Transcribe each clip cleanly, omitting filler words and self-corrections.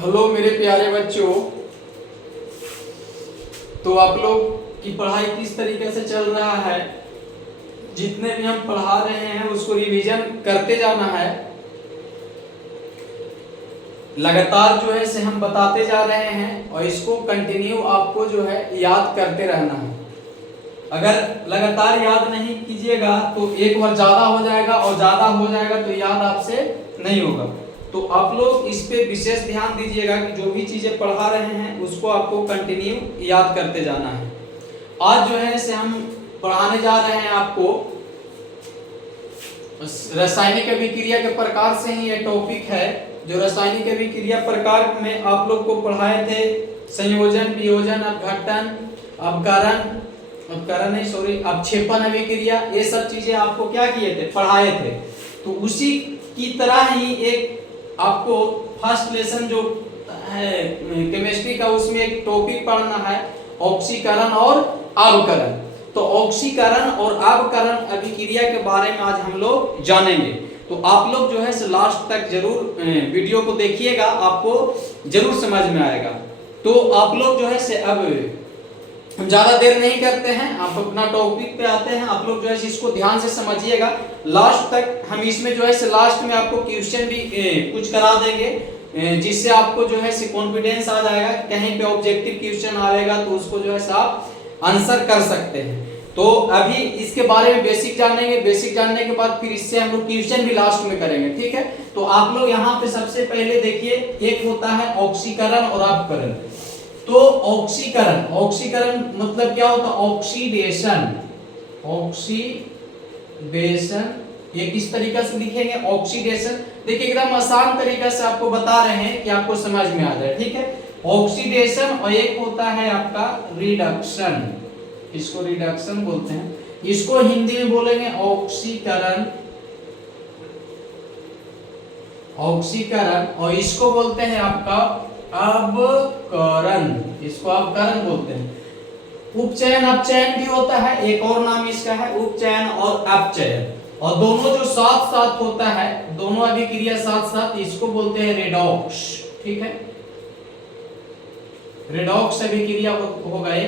Hello मेरे प्यारे बच्चों। तो आप लोग की पढ़ाई किस तरीके से चल रहा है? जितने भी हम पढ़ा रहे हैं उसको रिवीजन करते जाना है। लगातार जो है से हम बताते जा रहे हैं और इसको कंटिन्यू आपको जो है याद करते रहना है। अगर लगातार याद नहीं कीजिएगा तो एक बार ज्यादा हो जाएगा और ज्यादा हो जाएगा तो याद आपसे नहीं होगा। तो आप लोग इस पे विशेष ध्यान दीजिएगा कि जो भी चीजें पढ़ा रहे हैं उसको आपको कंटिन्यू याद करते जाना है। आज जो है से हम पढ़ाने जा रहे हैं आपको रासायनिक अभिक्रिया के प्रकार से ही ये टॉपिक है। जो रासायनिक अभिक्रिया प्रकार में आप लोग को पढ़ाए थे संयोजन, वियोजन, अपघटन, अपक्षेपण अभिक्रिया, ये सब चीजें आपको क्या किए थे, पढ़ाए थे। तो उसी की तरह ही एक आपको फर्स्ट लेसन जो है केमिस्ट्री का, उसमें एक टॉपिक पढ़ना है ऑक्सीकरण और अवकरण। तो ऑक्सीकरण और अवकरण अभिक्रिया के बारे में आज हम लोग जानेंगे। तो आप लोग जो है लास्ट तक जरूर वीडियो को देखिएगा, आपको जरूर समझ में आएगा। तो आप लोग जो है से अब हम ज्यादा देर नहीं करते हैं, आप अपना टॉपिक पे आते हैं। आप लोग जो है इसको ध्यान से समझिएगा लास्ट तक। हम इसमें जो है लास्ट में आपको क्वेश्चन भी कुछ करा देंगे, जिससे आपको जो है कॉन्फिडेंस आ जाएगा। कहीं पे ऑब्जेक्टिव क्वेश्चन आएगा तो उसको जो है आप आंसर कर सकते हैं। तो अभी इसके बारे में बेसिक जानेंगे। बेसिक जानने के बाद फिर इससे हम लोग क्वेश्चन भी लास्ट में करेंगे, ठीक है। तो आप लोग यहाँ पे सबसे पहले देखिए, एक होता है ऑक्सीकरण और अवकरण। तो ऑक्सीकरण मतलब क्या होता है? ऑक्सीडेशन। ये किस तरीके से लिखेंगे? ऑक्सीडेशन। देखिए एकदम आसान तरीके से आपको बता रहे हैं कि आपको समझ में आ जाए, ठीक है। ऑक्सीडेशन और एक होता है आपका रिडक्शन। इसको रिडक्शन बोलते हैं, इसको हिंदी में बोलेंगे ऑक्सीकरण। और इसको बोलते हैं आपका अवकरण। इसको अवकरण बोलते हैं। उपचयन अपचयन भी होता है, एक और नाम इसका है उपचयन और अपचयन। और दोनों जो साथ साथ होता है, दोनों अभिक्रिया साथ साथ, इसको बोलते हैं रेडॉक्स, ठीक है। रेडॉक्स अभिक्रिया हो गए,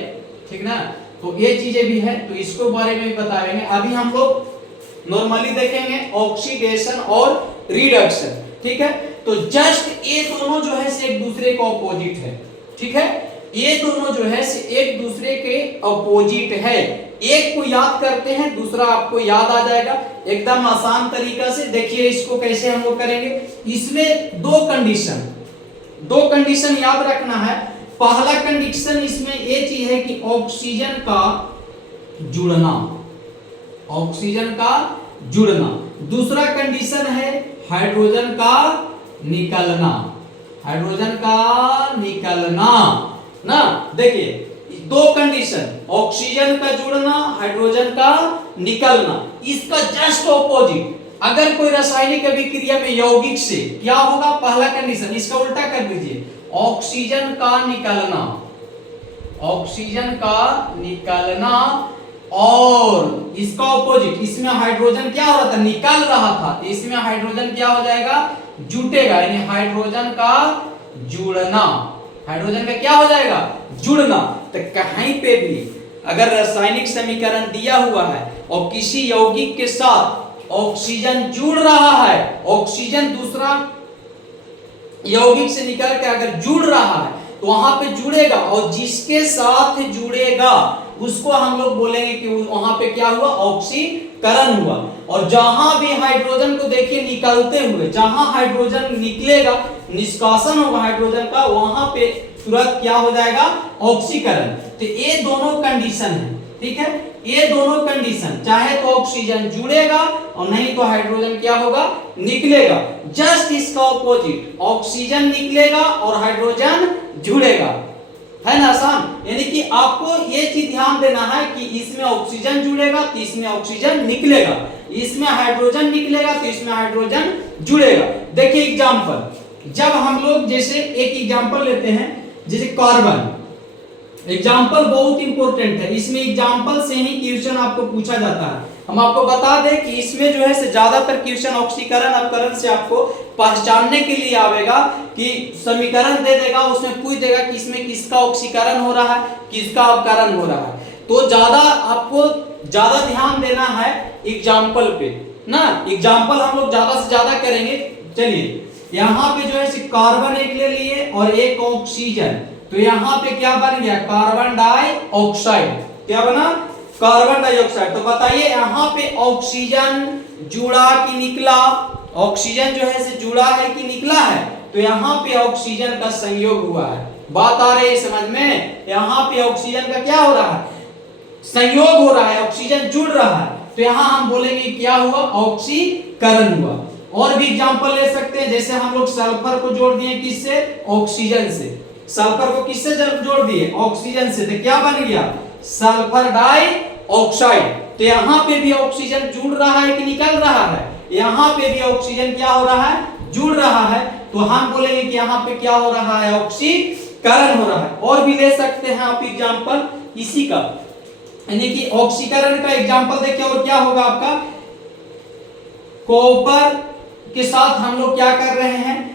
ठीक ना। तो ये चीजें भी है, तो इसको बारे में भी बताएंगे। अभी हम लोग नॉर्मली देखेंगे ऑक्सीडेशन और रिडक्शन, ठीक है। तो जस्ट ये दोनों जो है से एक दूसरे के ऑपोजिट है, ठीक है। ये दोनों जो है से एक दूसरे के ऑपोजिट है। एक को याद करते हैं, दूसरा आपको याद आ जाएगा एकदम आसान तरीका से। देखिए इसको कैसे हम लोग करेंगे। इसमें दो कंडीशन याद रखना है। पहला कंडीशन इसमें ये चीज है कि ऑक्सीजन का जुड़ना। दूसरा कंडीशन है हाइड्रोजन का निकलना ना। देखिए दो कंडीशन, ऑक्सीजन का जुड़ना, हाइड्रोजन का निकलना। इसका जस्ट ऑपोजिट, अगर कोई रासायनिक अभिक्रिया में यौगिक से क्या होगा, पहला कंडीशन, इसका उल्टा कर दीजिए, ऑक्सीजन का निकलना और इसका ऑपोजिट, इसमें हाइड्रोजन क्या हो रहा था, निकल रहा था, इसमें हाइड्रोजन क्या हो जाएगा, जुटेगा, यानी हाइड्रोजन का जुड़ना। हाइड्रोजन का क्या हो जाएगा, जुड़ना। तो कहीं पे भी अगर रासायनिक समीकरण दिया हुआ है और किसी यौगिक के साथ ऑक्सीजन जुड़ रहा है, ऑक्सीजन दूसरा यौगिक से निकल के अगर जुड़ रहा है तो वहां पे जुड़ेगा, और जिसके साथ जुड़ेगा उसको हम लोग बोलेंगे कि वहां पे क्या हुआ, ऑक्सीकरण हुआ। और जहां भी हाइड्रोजन को देखिए निकलते हुए, जहां हाइड्रोजन निकलेगा, निष्कासन होगा हाइड्रोजन का, वहां पे तुरंत क्या हो जाएगा, ऑक्सीकरण। तो ये दोनों कंडीशन है, ठीक है। ये दोनों कंडीशन, चाहे तो ऑक्सीजन जुड़ेगा और नहीं तो हाइड्रोजन क्या होगा, निकलेगा। जस्ट इसका ऑपोजिट, ऑक्सीजन निकलेगा और हाइड्रोजन जुड़ेगा, है ना आसान। यानी कि आपको ये चीज ध्यान देना है कि इसमें ऑक्सीजन जुड़ेगा तो इसमें ऑक्सीजन निकलेगा, इसमें हाइड्रोजन निकलेगा तो इसमें हाइड्रोजन जुड़ेगा। देखिए एग्जांपल, जब हम लोग जैसे एक एग्जांपल लेते हैं, जैसे कार्बन, एग्जाम्पल बहुत इंपॉर्टेंट है। इसमें एग्जाम्पल से ही क्वेश्चन आपको पूछा जाता है। हम आपको बता दें कि इसमें जो है से ज्यादातर क्वेश्चन ऑक्सीकरण अवकरण से आपको पहचानने के लिए आवेगा कि समीकरण दे देगा, उसमें पूछ देगा कि इसमें किसका ऑक्सीकरण हो रहा है, किसका अपकरण हो रहा है। तो ज्यादा आपको ज्यादा ध्यान देना है एग्जाम्पल पे ना, एग्जाम्पल हम लोग ज्यादा से ज्यादा करेंगे। चलिए यहाँ पे जो है कार्बन एक ले लिए और एक ऑक्सीजन, तो यहाँ पे क्या बन गया, कार्बन डाइऑक्साइड। क्या बना, कार्बन डाइऑक्साइड। तो बताइए यहाँ पे ऑक्सीजन जुड़ा कि निकला, ऑक्सीजन जो है जुड़ा है कि निकला है, तो यहाँ पे ऑक्सीजन का संयोग हुआ है। बात आ रही है समझ में, यहाँ पे ऑक्सीजन का क्या हो रहा है, संयोग हो रहा है, ऑक्सीजन जुड़ रहा है, तो यहाँ हम बोलेंगे क्या हुआ, ऑक्सीकरण हुआ। और भी एग्जांपल ले सकते हैं, जैसे हम लोग सल्फर को जोड़ दिए किससे, ऑक्सीजन से, सल्फर को किससे जोड़ दिए, ऑक्सीजन से, तो क्या बन गया, सल्फर डाइऑक्साइड। तो यहाँ पे भी ऑक्सीजन जुड़ रहा है कि निकल रहा है, यहाँ पे भी ऑक्सीजन क्या हो रहा है, जुड़ रहा है, तो हम बोलेंगे कि यहाँ पे क्या हो रहा है, ऑक्सीकरण हो रहा है। और भी ले सकते हैं आप एग्जांपल इसी का, यानी कि ऑक्सीकरण का एग्जांपल देखिए, और क्या होगा आपका, कॉपर के साथ हम लोग क्या कर रहे हैं,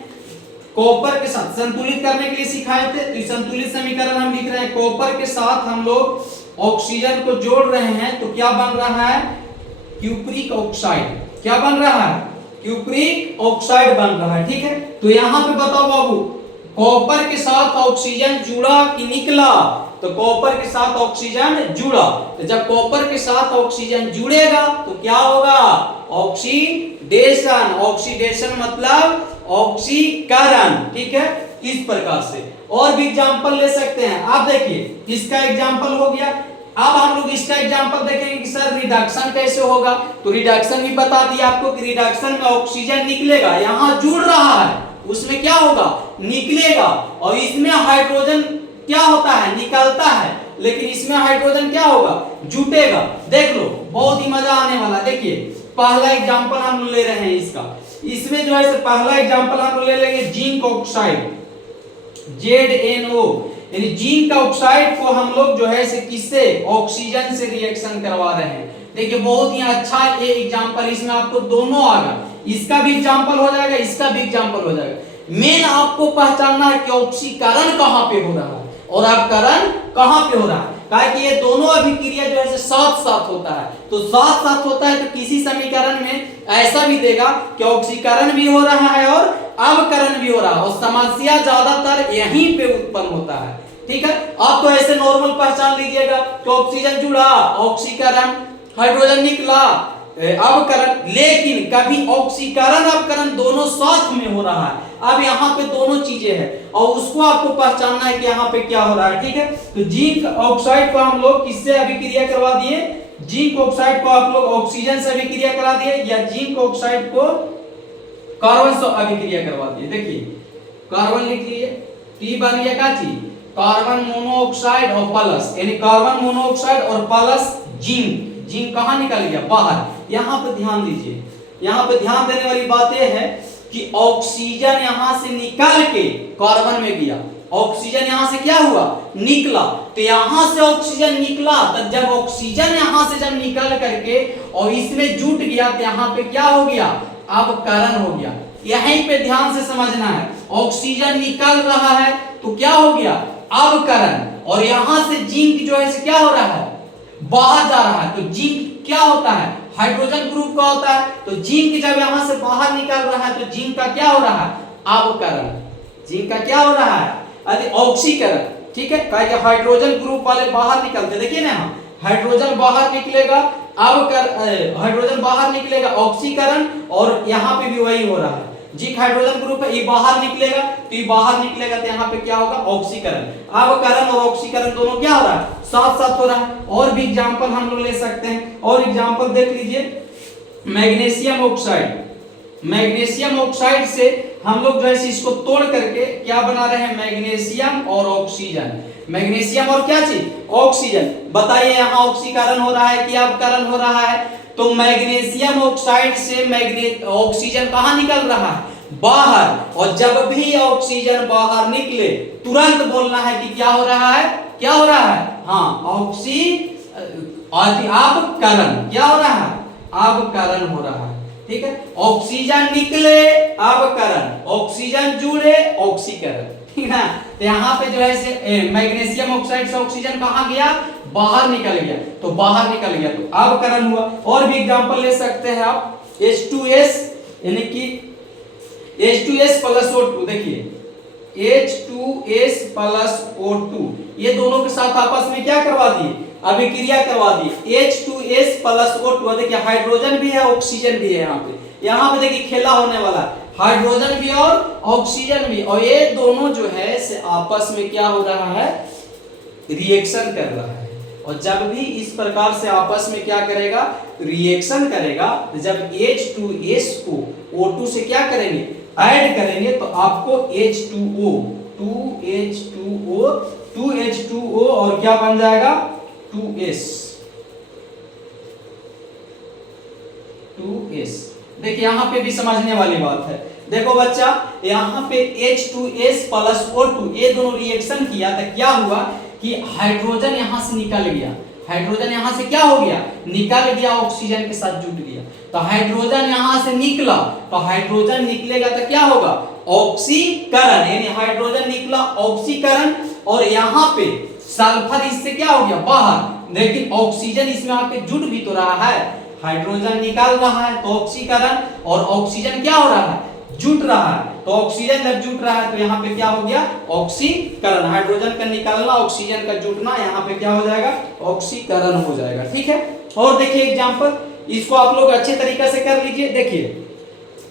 कॉपर के साथ संतुलित करने के लिए सिखाए थे, तो संतुलित समीकरण हम लिख रहे हैं, कॉपर के साथ हम लोग ऑक्सीजन को जोड़ रहे हैं, तो क्या बन रहा है, क्यूप्रिक ऑक्साइड। क्या बन रहा है, क्यूप्रिक ऑक्साइड बन रहा है। ठीक है, तो यहां पे बताओ बाबू, कॉपर के साथ ऑक्सीजन जुड़ा कि निकला, तो कॉपर के साथ ऑक्सीजन जुड़ा, तो जब कॉपर के साथ ऑक्सीजन जुड़ेगा तो क्या होगा, ऑक्सीडेशन। ऑक्सीडेशन मतलब ऑक्सीकरण। ठीक है, इस प्रकार से और भी एग्जांपल ले सकते हैं। आप देखिए इसका एग्जांपल हो गया, अब हम लोग इसका एग्जांपल देखेंगे कि सर रिडक्शन कैसे होगा, तो रिडक्शन भी बता दिया आपको कि रिडक्शन में ऑक्सीजन निकलेगा, यहां जुड़ रहा है, उसमें क्या होगा, निकलेगा, और इसमें हाइड्रोजन क्या होता है, निकलता है, लेकिन इसमें हाइड्रोजन क्या होगा, जुटेगा। देख लो बहुत ही मजा आने वाला। देखिए पहला एग्जांपल हम ले रहे हैं इसका, इसमें जो है पहला एग्जांपल हम ले लेंगे जिंक ऑक्साइड, ZnO, यानी जिंक ऑक्साइड को हम लोग जो है किससे, ऑक्सीजन से रिएक्शन करवा रहे हैं। देखिए बहुत ही अच्छा ये एग्जांपल, इसमें आपको दोनों आ गया, इसका भी एग्जांपल हो जाएगा, इसका भी एग्जांपल हो जाएगा। मेन आपको पहचानना है कि ऑक्सीकरण कहां पे हो रहा है और अपकरण कहां पे हो रहा है, कहा कि ये दोनों अभिक्रिया जो है साथ साथ होता है, तो साथ साथ होता है, तो किसी समीकरण में ऐसा भी देगा कि ऑक्सीकरण भी हो रहा है और अवकरण भी हो रहा है, और समस्या ज्यादातर यहीं पे उत्पन्न होता है। ठीक है, आप तो ऐसे नॉर्मल पहचान लीजिएगा कि ऑक्सीजन जुड़ा, ऑक्सीकरण, हाइड्रोजन निकला, अवकरण, लेकिन कभी ऑक्सीकरण अवकरण दोनों साथ में हो रहा है। अब यहाँ पे दोनों चीजें हैं और उसको आपको पहचानना है कि यहाँ पे क्या हो रहा है। ठीक है, तो जिंक ऑक्साइड को हम लोग किससे अभिक्रिया करवा दिए, जिंक ऑक्साइड को आप लोग ऑक्सीजन से अभिक्रिया करा दिए, या जिंक ऑक्साइड को कार्बन से अभिक्रिया करवा दिए। देखिए कार्बन लिख लिए, टी बन गया क्या चीज, कार्बन मोनोऑक्साइड और प्लस, यानी कार्बन मोनोऑक्साइड और प्लस जिंक। जिंक कहां निकल गया, बाहर। यहां पे ध्यान दीजिए, यहां पे ध्यान देने वाली बात यह है कि ऑक्सीजन यहां से निकल के कार्बन में गया, ऑक्सीजन यहां से क्या हुआ, निकला, तो यहां से ऑक्सीजन निकला, तो जब ऑक्सीजन यहां से जब निकल करके और इसमें जुट गया, तो यहां पे क्या हो गया, अपकरण हो गया। यहीं पे ध्यान से समझना है, ऑक्सीजन निकल रहा है तो क्या हो गया, अपकरण, और यहां से जिंक जो है क्या हो रहा है, बाहर जा रहा है। तो जिंक क्या होता है, हाइड्रोजन ग्रुप का होता है, तो जिंक जब यहां से बाहर निकल रहा है तो जिंक का क्या हो रहा है, अवकरण। जिंक का क्या हो रहा है, अरे ऑक्सीकरण। ठीक है, कहा कि हाइड्रोजन ग्रुप वाले बाहर निकलते, देखिए ना, हाइड्रोजन बाहर निकलेगा, हाइड्रोजन बाहर निकलेगा, ऑक्सीकरण, और यहाँ पे भी वही हो रहा है, जिंक हाइड्रोजन ग्रुप है, ये बाहर निकलेगा, तो ये बाहर निकलेगा, तो यहाँ पे क्या होगा, ऑक्सीकरण। अवकरण और ऑक्सीकरण दोनों क्या हो रहा है, साथ साथ हो रहा है। और भी एग्जांपल हम लोग ले सकते हैं, और एग्जांपल देख लीजिए, मैग्नीशियम ऑक्साइड। मैग्नीशियम ऑक्साइड से हम लोग जो है इसको तोड़ करके क्या बना रहे हैं, मैग्नीशियम और ऑक्सीजन। मैग्नीशियम और क्या चीज, ऑक्सीजन। बताइए यहाँ ऑक्सीकरण हो रहा है कि अवकरण हो रहा है, तो मैग्नीशियम ऑक्साइड से ऑक्सीजन कहाँ निकल रहा है, बाहर, और जब भी ऑक्सीजन बाहर निकले तुरंत बोलना है कि क्या हो रहा है, क्या हो रहा है, हाँ अवकरण। क्या हो रहा है, अवकरण हो रहा है। ठीक है, ऑक्सीजन निकले अवकरण, ऑक्सीजन जुड़े ऑक्सीकरण, ठीक ना। तो यहाँ पे जो है मैग्नीशियम ऑक्साइड से ऑक्सीजन कहाँ गया, बाहर निकल गया, तो बाहर निकल गया तो अवकरण हुआ। और भी एग्जांपल ले सकते हैं आप, H2S यानी कि H2S प्लस O2, देखिए H2S प्लस O2 ये दोनों के साथ आपस में क्या करवा दिए, अभिक्रिया करवा दी। H2S प्लस O2, देखिए हाइड्रोजन भी है ऑक्सीजन भी है, यहाँ पे देखिए खेला होने वाला है, हाइड्रोजन भी और ऑक्सीजन भी, और ये दोनों जो है से आपस में क्या हो रहा है, रिएक्शन कर रहा है। और जब भी इस प्रकार से आपस में क्या करेगा, रिएक्शन करेगा, तो जब H2S को O2 से क्या करेंगे, ऐड करेंगे, तो आपको H2O 2H2O और क्या बन जाएगा 2S। देखिए यहाँ पे भी समझने वाली बात है। देखो बच्चा, यहाँ पे H2S प्लस O2 ये दोनों रिएक्शन किया तो क्या हुआ कि हाइड्रोजन यहाँ से निकल गया, हाइड्रोजन यहाँ से क्या हो गया, निकल गया, ऑक्सीजन के साथ जुट गया। तो हाइड्रोजन यहाँ से निकला, तो हाइड्रोजन निकलेगा तो क्या होगा, ऑक्सीकरण, यानी हाइड्रोजन निकला ऑक्सीकरण, और यहाँ पे सल्फर इससे क्या हो गया बाहर, लेकिन ऑक्सीजन इसमें आके जुट भी तो रहा है, हाइड्रोजन निकाल रहा है तो ऑक्सीकरण, और ऑक्सीजन क्या हो रहा है, जुट रहा है, तो ऑक्सीजन जब जुट रहा है तो यहाँ पे क्या हो गया, ऑक्सीकरण, हाइड्रोजन का निकलना ऑक्सीजन का जुटना, यहाँ पे क्या हो जाएगा, ऑक्सीकरण हो जाएगा। ठीक है, और देखिए एग्जांपल, इसको आप लोग अच्छे तरीके से कर लीजिए। देखिए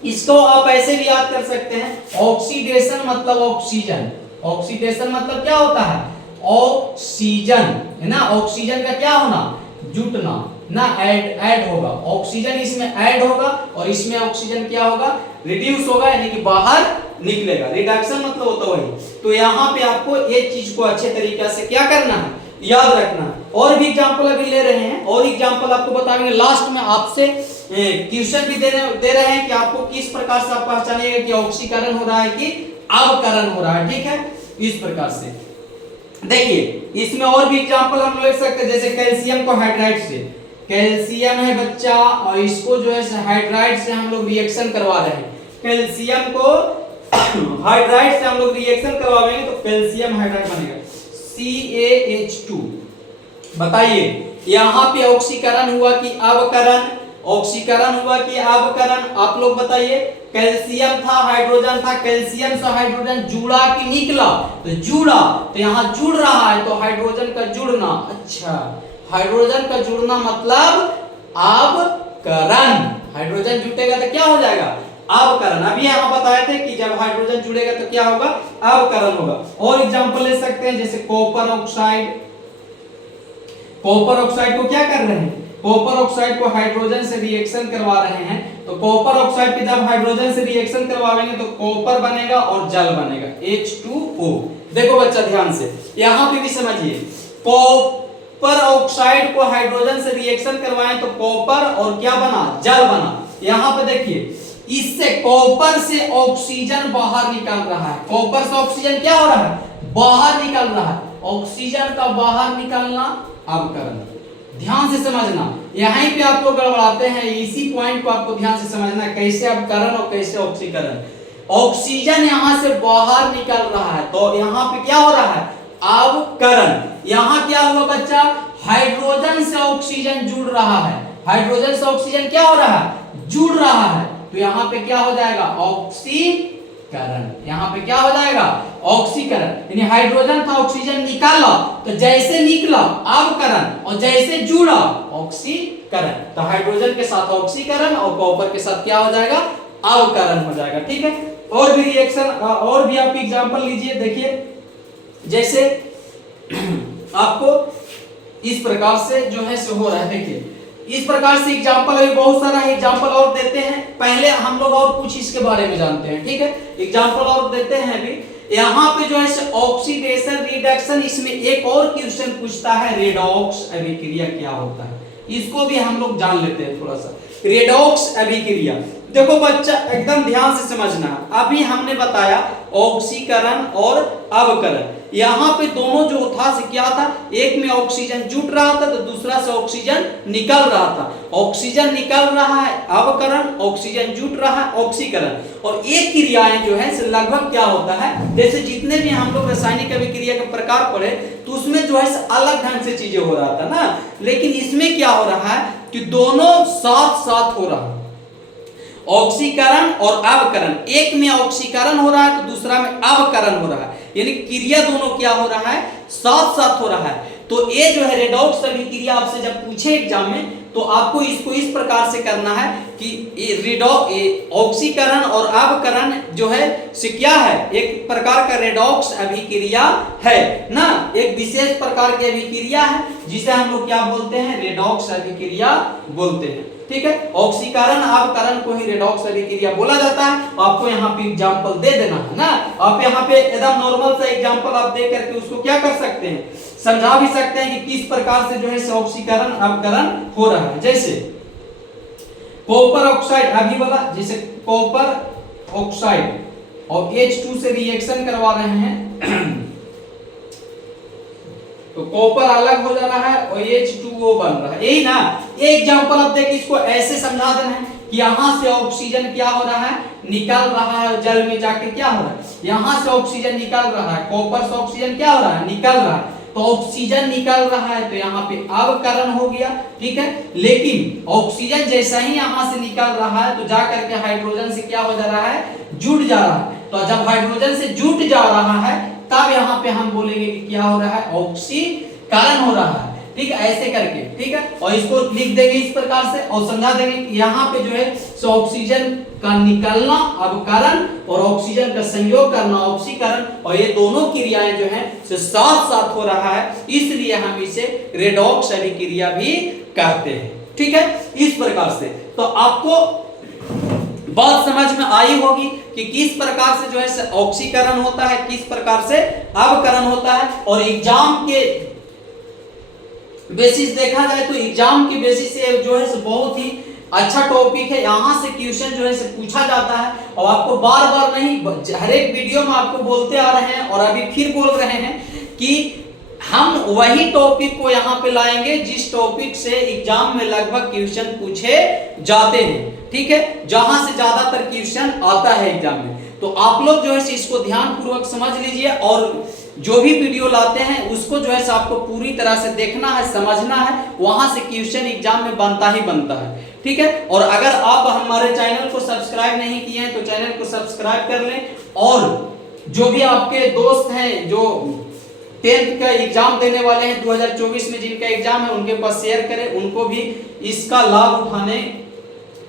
इसको आप ऐसे भी याद कर सकते हैं, ऑक्सीडेशन मतलब ऑक्सीजन, ऑक्सीडेशन मतलब क्या होता है, ऑक्सीजन है ना, ऑक्सीजन का क्या होना, जुटना ना, ऐड होगा, ऑक्सीजन इसमें ऐड होगा और इसमें ऑक्सीजन क्या होगा, रिड्यूस होगा, यानी कि बाहर निकलेगा, रिडक्शन मतलब होता वही। तो यहाँ पे आपको ये चीज को अच्छे तरीके से क्या करना है, याद रखना है। और भी एग्जांपल अभी ले रहे हैं, और एग्जांपल आपको बताएंगे, लास्ट में आपसे क्वेश्चन भी दे रहे हैं कि आपको किस प्रकार से आप पहचानेंगे कि ऑक्सीकरण हो रहा है कि अवकरण हो रहा है। ठीक है, इस प्रकार से देखिए, इसमें और भी एग्जांपल हम ले सकते हैं, जैसे कैल्शियम को हाइड्राइड से, कैल्शियम है बच्चा, और इसको जो है हाइड्राइड से हम लोग रिएक्शन करवा रहे हैं, कैल्शियम को हाइड्राइड से हम लोग रिएक्शन करवाएंगे तो कैल्शियम हाइड्राइड बनेगा CaH2। बताइए यहाँ पे ऑक्सीकरण हुआ कि अवकरण, ऑक्सीकरण हुआ कि अवकरण, आप लोग बताइए। कैल्शियम था, हाइड्रोजन था, कैल्शियम से हाइड्रोजन जुड़ा कि निकला, तो जुड़ा, तो यहाँ जुड़ रहा है तो हाइड्रोजन का जुड़ना, अच्छा हाइड्रोजन का जुड़ना मतलब अवकरण, हाइड्रोजन जुटेगा तो क्या हो जाएगा, अवकरण। अभी यहाँ बताए थे कि जब हाइड्रोजन जुड़ेगा तो क्या होगा, अवकरण होगा। और एग्जांपल ले सकते हैं, जैसे कॉपर ऑक्साइड, कॉपर ऑक्साइड को क्या कर रहे हैं, कॉपर ऑक्साइड को हाइड्रोजन से रिएक्शन करवा रहे हैं, तो कॉपर ऑक्साइड की जब हाइड्रोजन से रिएक्शन करवाएंगे तो कॉपर बनेगा और जल बनेगा H2O। देखो बच्चा ध्यान से यहाँ पे भी समझिए, कॉपर ऑक्साइड को हाइड्रोजन से रिएक्शन करवाएं तो कॉपर और क्या बना, जल बना। यहाँ पे देखिए, इससे कॉपर से ऑक्सीजन बाहर निकल रहा है, कॉपर से ऑक्सीजन क्या हो रहा है, बाहर निकल रहा है, ऑक्सीजन का बाहर निकलना अवकरण। ध्यान से समझना, यहीं पे आपको गड़बड़ाते हैं, इसी पॉइंट को आपको ध्यान से समझना है, कैसे अवकरण और कैसे ऑक्सीकरण। ऑक्सीजन यहां से बाहर निकल रहा है तो यहाँ पे क्या हो रहा है, अवकरण। यहाँ क्या हुआ बच्चा, हाइड्रोजन से ऑक्सीजन जुड़ रहा है, हाइड्रोजन से ऑक्सीजन क्या हो रहा है, जुड़ रहा है, तो यहाँ पे क्या हो जाएगा, ऑक्सीकरण। यहाँ पे क्या हो जाएगा, ऑक्सीकरण, यानी हाइड्रोजन था, ऑक्सीजन निकाला, तो जैसे निकला अवकरण, और जैसे जुड़ा ऑक्सीकरण, तो हाइड्रोजन के साथ ऑक्सीकरण और कॉपर के साथ क्या हो जाएगा, अवकरण हो जाएगा। ठीक है, और भी रिएक्शन, और भी आप एग्जांपल लीजिए। देखिए जैसे आपको इस प्रकार से जो है से हो रहा है, देखिए इस प्रकार से एग्जांपल, अभी बहुत सारा एग्जांपल और देते हैं, पहले हम लोग और कुछ इसके बारे में जानते हैं। ठीक है, एग्जांपल और देते हैं अभी। यहाँ पे जो है ऑक्सीडेशन रिडक्शन, इसमें एक और क्वेश्चन पूछता है, रेडॉक्स अभिक्रिया क्या होता है, इसको भी हम लोग जान लेते हैं थोड़ा सा। रेडॉक्स अभिक्रिया, देखो बच्चा एकदम ध्यान से समझना, अभी हमने बताया ऑक्सीकरण और अवकरण, यहाँ पे दोनों जो था से क्या था, एक में ऑक्सीजन जुट रहा था तो दूसरा से ऑक्सीजन निकल रहा था। ऑक्सीजन निकल रहा है अवकरण, ऑक्सीजन जुट रहा है ऑक्सीकरण। और एक क्रियाएं जो है लगभग क्या होता है, जैसे जितने भी हम लोग रासायनिक अभिक्रिया के प्रकार पढ़े तो उसमें जो है अलग ढंग से चीजें हो रहा था ना, लेकिन इसमें क्या हो रहा है कि दोनों साथ साथ हो रहा है, ऑक्सीकरण और अवकरण। एक में ऑक्सीकरण हो रहा है तो दूसरा में अवकरण हो रहा है, यानी क्रिया दोनों क्या हो रहा है, साथ साथ हो रहा है। तो ये जो है रेडॉक्स अभिक्रिया आपसे जब पूछे एग्जाम में तो आपको इसको इस प्रकार से करना है कि ऑक्सीकरण और अवकरण जो है से क्या है, एक प्रकार का रेडॉक्स अभिक्रिया है ना, एक विशेष प्रकार की अभिक्रिया है जिसे हम लोग क्या बोलते हैं, रेडॉक्स अभिक्रिया बोलते हैं। ठीक है, ऑक्सीकरण अवकरण को ही रेडॉक्स अभिक्रिया बोला जाता है। आपको यहाँ पे एग्जांपल दे देना है ना, आप यहाँ पे एकदम नॉर्मल सा एग्जांपल आप दे करके उसको क्या कर सकते हैं, समझा भी सकते हैं कि किस प्रकार से जो है ऑक्सीकरण अवकरण हो रहा है। जैसे कॉपर ऑक्साइड अभी बोला, जैसे कॉपर ऑक्साइड और H2 से रिएक्शन करवा रहे हैं तो कॉपर अलग हो जा रहा है और H2O बन रहा है, यही ना। ये एग्जांपल आप देखिए, इसको ऐसे समझा देना है कि यहाँ से ऑक्सीजन क्या हो रहा है, निकल रहा है, जल में जाके क्या हो रहा है, यहाँ से ऑक्सीजन निकल रहा है, कॉपर से ऑक्सीजन क्या हो रहा है, निकल रहा है। तो ऑक्सीजन निकल रहा है तो यहाँ पे अवकरण हो गया, ठीक है। लेकिन ऑक्सीजन जैसा ही यहाँ से निकल रहा है तो जाकर के हाइड्रोजन से क्या हो जा रहा है, जुड़ जा रहा है। तो जब हाइड्रोजन से जुट जा रहा है तब यहाँ पे हम बोलेंगे कि क्या हो रहा है, ऑक्सीकरण हो रहा है। ठीक है, ऐसे करके, ठीक है। और इसको लिख देंगे इस प्रकार से और समझा देंगे कि यहाँ पे जो है ऑक्सीजन का निकलना अवकरण और ऑक्सीजन का संयोग करना ऑक्सीकरण, और ये दोनों क्रियाएं जो है साथ साथ हो रहा है, इसलिए हम इसे रेडॉक्स अभिक्रिया भी कहते हैं। ठीक है, इस प्रकार से तो आपको बात समझ में आई होगी कि किस प्रकार से जो है ऑक्सीकरण होता है, किस प्रकार से अवकरण होता है। और एग्जाम के बेसिस देखा जाए तो एग्जाम के बेसिस से जो है बहुत ही अच्छा टॉपिक है। यहाँ से क्वेश्चन जो है पूछा जाता है और आपको बार बार नहीं, हर एक वीडियो में आपको बोलते आ रहे हैं और अभी फिर बोल रहे हैं कि हम वही टॉपिक को यहाँ पे लाएंगे जिस टॉपिक से एग्जाम में लगभग क्वेश्चन पूछे जाते हैं। ठीक है, जहां से ज्यादातर क्वेश्चन आता है एग्जाम में। तो आप लोग जो है इसको ध्यान पूर्वक समझ लीजिए और जो भी वीडियो लाते हैं उसको जो है आपको पूरी तरह से देखना है, समझना है, वहां से क्वेश्चन एग्जाम में बनता ही बनता है। ठीक है, और अगर आप हमारे चैनल को सब्सक्राइब नहीं किए हैं तो चैनल को सब्सक्राइब कर लें, और जो भी आपके दोस्त हैं जो 10th का एग्जाम देने वाले हैं 2024 में, जिनका एग्जाम है उनके पास शेयर करें, उनको भी इसका लाभ उठाने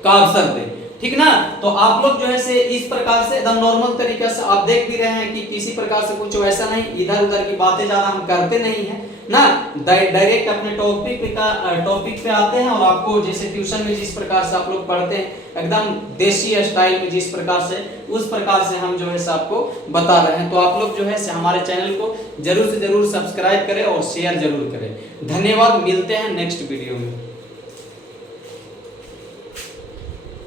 का अवसर दें। ठीक ना, तो आप लोग जो है से इस प्रकार से एकदम नॉर्मल तरीके से आप देख भी रहे हैं कि किसी प्रकार से कुछ वैसा नहीं, इधर उधर की बातें ज्यादा हम करते नहीं है ना, डायरेक्ट अपने टॉपिक पे आते हैं और आपको जैसे ट्यूशन में जिस प्रकार से आप लोग पढ़ते हैं एकदम देसी स्टाइल में जिस प्रकार से, उस प्रकार से हम जो है आपको बता रहे हैं। तो आप लोग जो है हमारे चैनल को जरूर से जरूर सब्सक्राइब करें और शेयर जरूर करें। धन्यवाद, मिलते हैं नेक्स्ट वीडियो में।